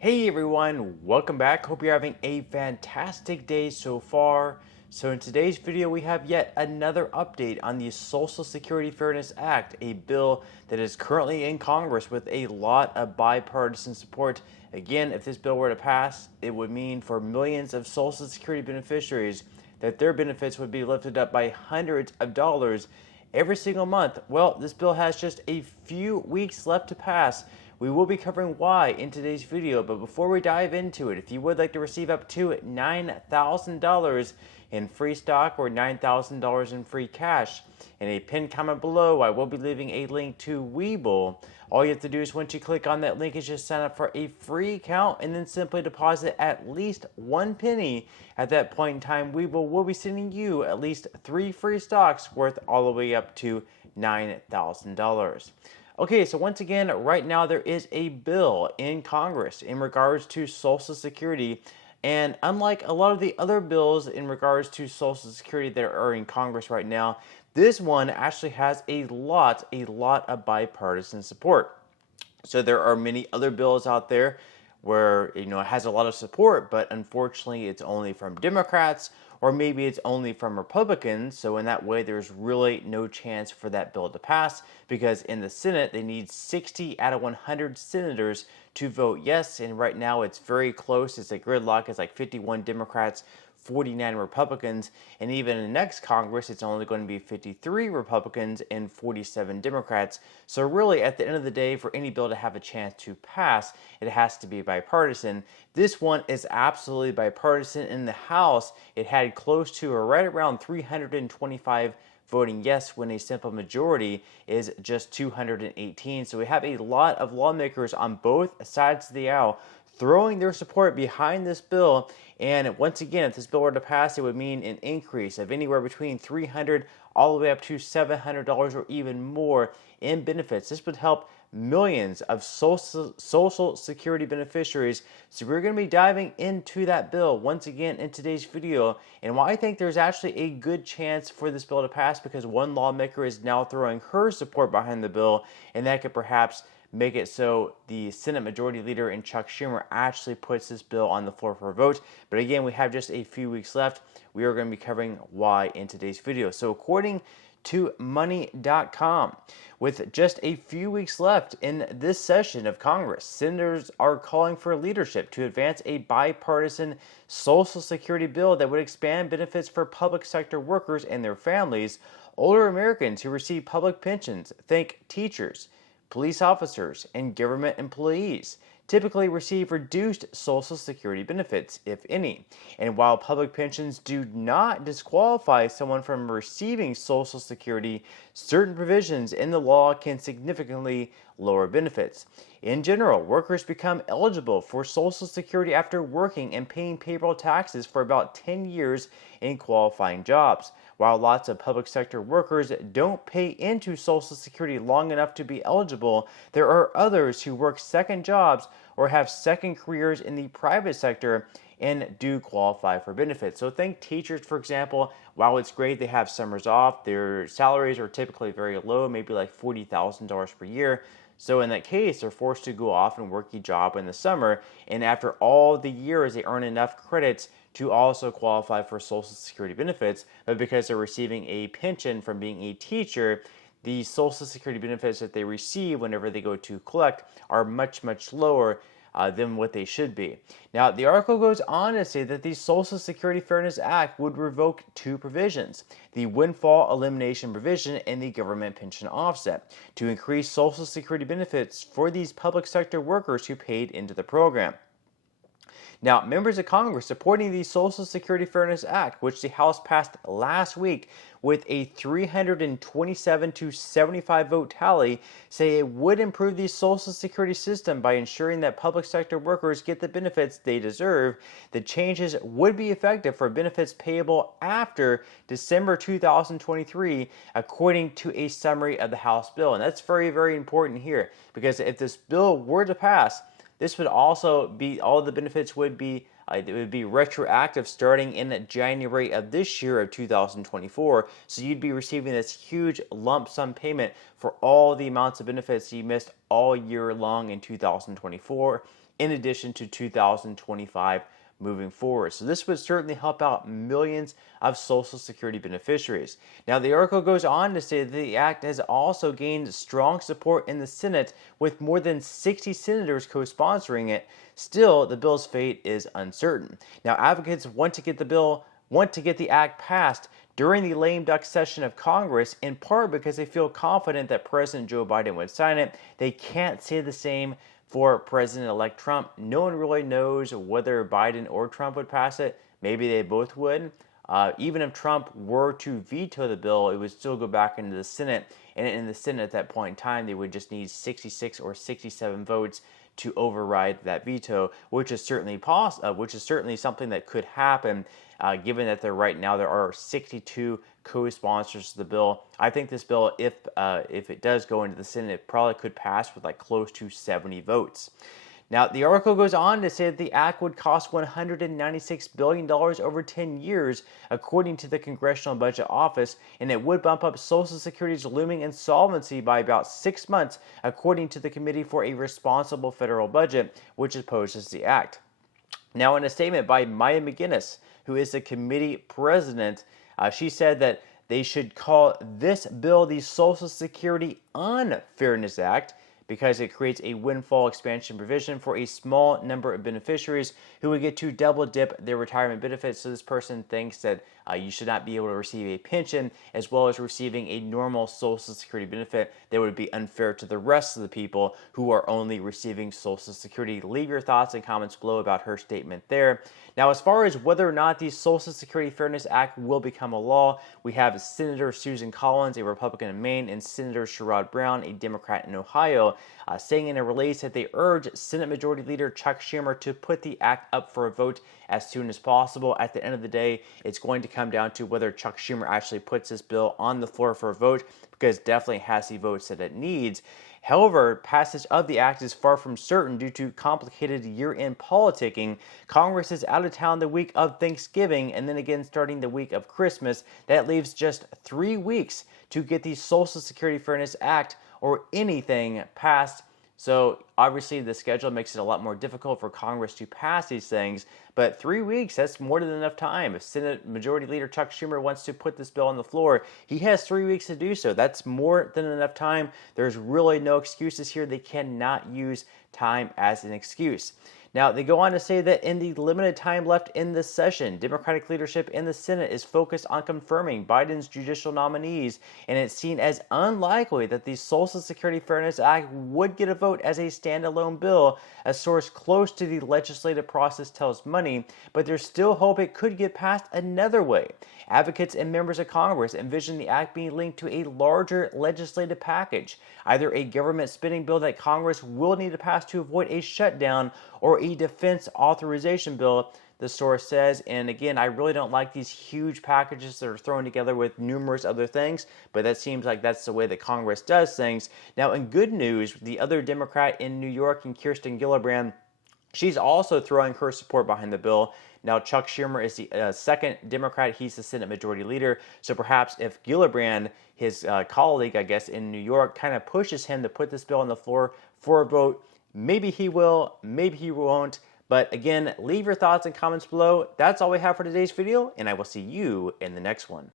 Hey everyone, welcome back. Hope you're having a fantastic day so far. So in today's video, we have yet another update on the Social Security Fairness Act, a bill that is currently in Congress with a lot of bipartisan support. Again, if this bill were to pass, it would mean for millions of Social Security beneficiaries that their benefits would be lifted up by hundreds of dollars every single month. Well, this bill has just a few weeks left to pass. We will be covering why in today's video, but before we dive into it, if you would like to receive up to $9,000 in free stock or $9,000 in free cash, in a pinned comment below, I will be leaving a link to Webull. All you have to do is once you click on that link is just sign up for a free account and then simply deposit at least 1 penny. At that point in time, Webull will be sending you at least 3 free stocks worth all the way up to $9,000. Okay, so once again, right now there is a bill in Congress in regards to Social Security. And unlike a lot of the other bills in regards to Social Security that are in Congress right now, this one actually has a lot of bipartisan support. So there are many other bills out there where it has a lot of support, but unfortunately it's only from Democrats or maybe it's only from Republicans. So in that way, there's really no chance for that bill to pass because in the Senate they need 60 out of 100 senators to vote yes, and right now it's very close. It's a gridlock. It's like 51 Democrats, 49 Republicans, and even in the next Congress, it's only going to be 53 Republicans and 47 Democrats. So really, at the end of the day, for any bill to have a chance to pass, it has to be bipartisan. This one is absolutely bipartisan. In the House, it had close to or right around 325 voting yes when a simple majority is just 218. So we have a lot of lawmakers on both sides of the aisle throwing their support behind this bill. And once again, if this bill were to pass, it would mean an increase of anywhere between $300 all the way up to $700 or even more in benefits. This would help millions of social security beneficiaries. So we're going to be diving into that bill once again in today's video, and why I think there's actually a good chance for this bill to pass, because one lawmaker is now throwing her support behind the bill, and that could perhaps make it so the Senate Majority Leader and Chuck Schumer actually puts this bill on the floor for a vote. But again, we have just a few weeks left. We are going to be covering why in today's video. So according to money.com, with just a few weeks left in this session of Congress, senators are calling for leadership to advance a bipartisan Social Security bill that would expand benefits for public sector workers and their families. Older Americans who receive public pensions, think teachers, police officers, and government employees, typically receive reduced Social Security benefits, if any. And while public pensions do not disqualify someone from receiving Social Security, certain provisions in the law can significantly lower benefits. In general, workers become eligible for Social Security after working and paying payroll taxes for about 10 years in qualifying jobs. While lots of public sector workers don't pay into Social Security long enough to be eligible, there are others who work second jobs or have second careers in the private sector and do qualify for benefits. So think teachers, for example. While it's great they have summers off, their salaries are typically very low, maybe like $40,000 per year. So in that case, they're forced to go off and work a job in the summer, and after all the years, they earn enough credits to also qualify for Social Security benefits. But because they're receiving a pension from being a teacher, the Social Security benefits that they receive whenever they go to collect are much lower than what they should be. Now, the article goes on to say that the Social Security Fairness Act would revoke two provisions: the windfall elimination provision and the government pension offset, to increase Social Security benefits for these public sector workers who paid into the program. Now, members of Congress supporting the Social Security Fairness Act, which the House passed last week with a 327 to 75 vote tally, say it would improve the Social Security system by ensuring that public sector workers get the benefits they deserve. The changes would be effective for benefits payable after December 2023, according to a summary of the House bill. And that's very important here, because if this bill were to pass, this would also be, all the benefits would be, it would be retroactive starting in January of this year of 2024. So you'd be receiving this huge lump sum payment for all the amounts of benefits you missed all year long in 2024. in addition to 2025 moving forward. So this would certainly help out millions of Social Security beneficiaries. Now, the article goes on to say that the act has also gained strong support in the Senate, with more than 60 senators co-sponsoring it. Still, the bill's fate is uncertain. Now, advocates want to get the act passed during the lame duck session of Congress, in part because they feel confident that President Joe Biden would sign it. They can't say the same for President-elect Trump. No one really knows whether Biden or Trump would pass it. Maybe they both would. Even if Trump were to veto the bill, it would still go back into the Senate. And in the Senate at that point in time, they would just need 66 or 67 votes to override that veto, which is certainly something that could happen, given that right now there are 62 co-sponsors to the bill. I think this bill, if it does go into the Senate, it probably could pass with like close to 70 votes. Now, the article goes on to say that the act would cost $196 billion over 10 years, according to the Congressional Budget Office, and it would bump up Social Security's looming insolvency by about 6 months, according to the Committee for a Responsible Federal Budget, which opposes the act. Now, in a statement by Maya McGinnis, who is the committee president, she said that they should call this bill the Social Security Unfairness Act, because it creates a windfall expansion provision for a small number of beneficiaries who would get to double dip their retirement benefits. So this person thinks that you should not be able to receive a pension as well as receiving a normal Social Security benefit that would be unfair to the rest of the people who are only receiving Social Security. Leave your thoughts and comments below about her statement there. Now, as far as whether or not the Social Security Fairness Act will become a law, we have Senator Susan Collins, a Republican in Maine, and Senator Sherrod Brown, a Democrat in Ohio, saying in a release that they urge Senate Majority Leader Chuck Schumer to put the act up for a vote as soon as possible. At the end of the day, it's going to come down to whether Chuck Schumer actually puts this bill on the floor for a vote, because it definitely has the votes that it needs. However, passage of the act is far from certain due to complicated year-end politicking. Congress is out of town the week of Thanksgiving and then again starting the week of Christmas. That leaves just 3 weeks to get the Social Security Fairness Act or anything passed. So obviously the schedule makes it a lot more difficult for Congress to pass these things, but 3 weeks, that's more than enough time. If Senate Majority Leader Chuck Schumer wants to put this bill on the floor, he has 3 weeks to do so. That's more than enough time. There's really no excuses here. They cannot use time as an excuse. Now, they go on to say that in the limited time left in this session, Democratic leadership in the Senate is focused on confirming Biden's judicial nominees, and it's seen as unlikely that the Social Security Fairness Act would get a vote as a standalone bill. A source close to the legislative process tells Money, but there's still hope it could get passed another way. Advocates and members of Congress envision the act being linked to a larger legislative package, either a government spending bill that Congress will need to pass to avoid a shutdown, or a defense authorization bill, the source says. And again, I really don't like these huge packages that are thrown together with numerous other things, but that seems like that's the way that Congress does things. Now, in good news, the other Democrat in New York, and Kirsten Gillibrand, she's also throwing her support behind the bill. Now, Chuck Schumer is the second Democrat. He's the Senate Majority Leader. So perhaps if Gillibrand, his colleague, I guess, in New York, kind of pushes him to put this bill on the floor for a vote, maybe he will, maybe he won't. But again, leave your thoughts and comments below. That's all we have for today's video, and I will see you in the next one.